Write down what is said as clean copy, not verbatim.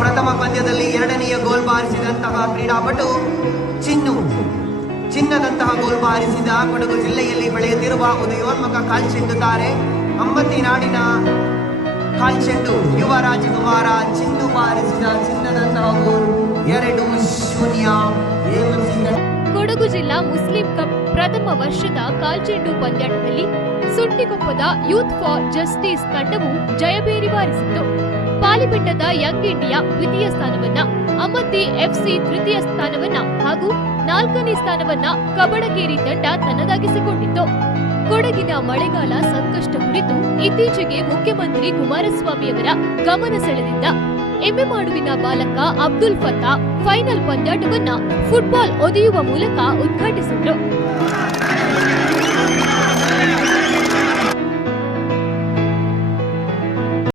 ಪ್ರಥಮ ಪಂದ್ಯದಲ್ಲಿ ಎರಡನೆಯ ಗೋಲ್ ಬಾರಿಸಿದಂತಹ ಕ್ರೀಡಾಪಟು ಚಿನ್ನದಂತಹ ಗೋಲ್ ಬಾರಿಸಿದ ಕೊಡಗು ಜಿಲ್ಲೆಯಲ್ಲಿ ಬೆಳೆಯುತ್ತಿರುವ ಉದಯೋನ್ಮುಖ ಕಾಲ್ಚೆಂಡು ತಾರೆ ಅಂಬತಿ ನಾಡಿನ ಕಾಲ್ಚೆಂಡು ಯುವ ರಾಜಕುಮಾರ ಚಿನ್ನು ಬಾರಿಸಿದ ಚಿನ್ನದಂತಹ ಗೋಲ್ 2-0. ಕೊಡಗು ಜಿಲ್ಲಾ ಮುಸ್ಲಿಂ ಕಪ್ ಪ್ರಥಮ ವರ್ಷದ ಕಾಲ್ಚೆಂಡು ಪಂದ್ಯಾಟದಲ್ಲಿ ಸುಂಟಿಕೊಪ್ಪದ ಯೂತ್ ಫಾರ್ ಜಸ್ಟಿಸ್ ತಂಡವು ಜಯಬೇರಿ ಬಾರಿಸಿತು. ಪಾಲಿಬೆಟ್ಟದ ಯಂಗ್ ಇಂಡಿಯಾ ದ್ವಿತೀಯ ಸ್ಥಾನವನ್ನ, ಅಮತಿ ಎಫ್ಸಿ ತೃತೀಯ ಸ್ಥಾನವನ್ನ ಹಾಗೂ 4ನೇ ಸ್ಥಾನವನ್ನ ಕಬಡಗೇರಿ ತಂಡ ತನ್ನದಾಗಿಸಿಕೊಂಡಿತ್ತು. ಕೊಡಗಿನ ಮಳೆಗಾಲ ಸಂಕಷ್ಟ ಕುರಿತು ಇತ್ತೀಚೆಗೆ ಮುಖ್ಯಮಂತ್ರಿ ಕುಮಾರಸ್ವಾಮಿಯವರ ಗಮನ ಸೆಳೆದಿದ್ದ ಎಮ್ಮೆಮಾಡುವಿನ ಬಾಲಕ ಅಬ್ದುಲ್ ಫತಾ ಫೈನಲ್ ಪಂದ್ಯಾಟವನ್ನ ಫುಟ್ಬಾಲ್ ಒದೆಯುವ ಮೂಲಕ ಉದ್ಘಾಟಿಸಿದ್ರು.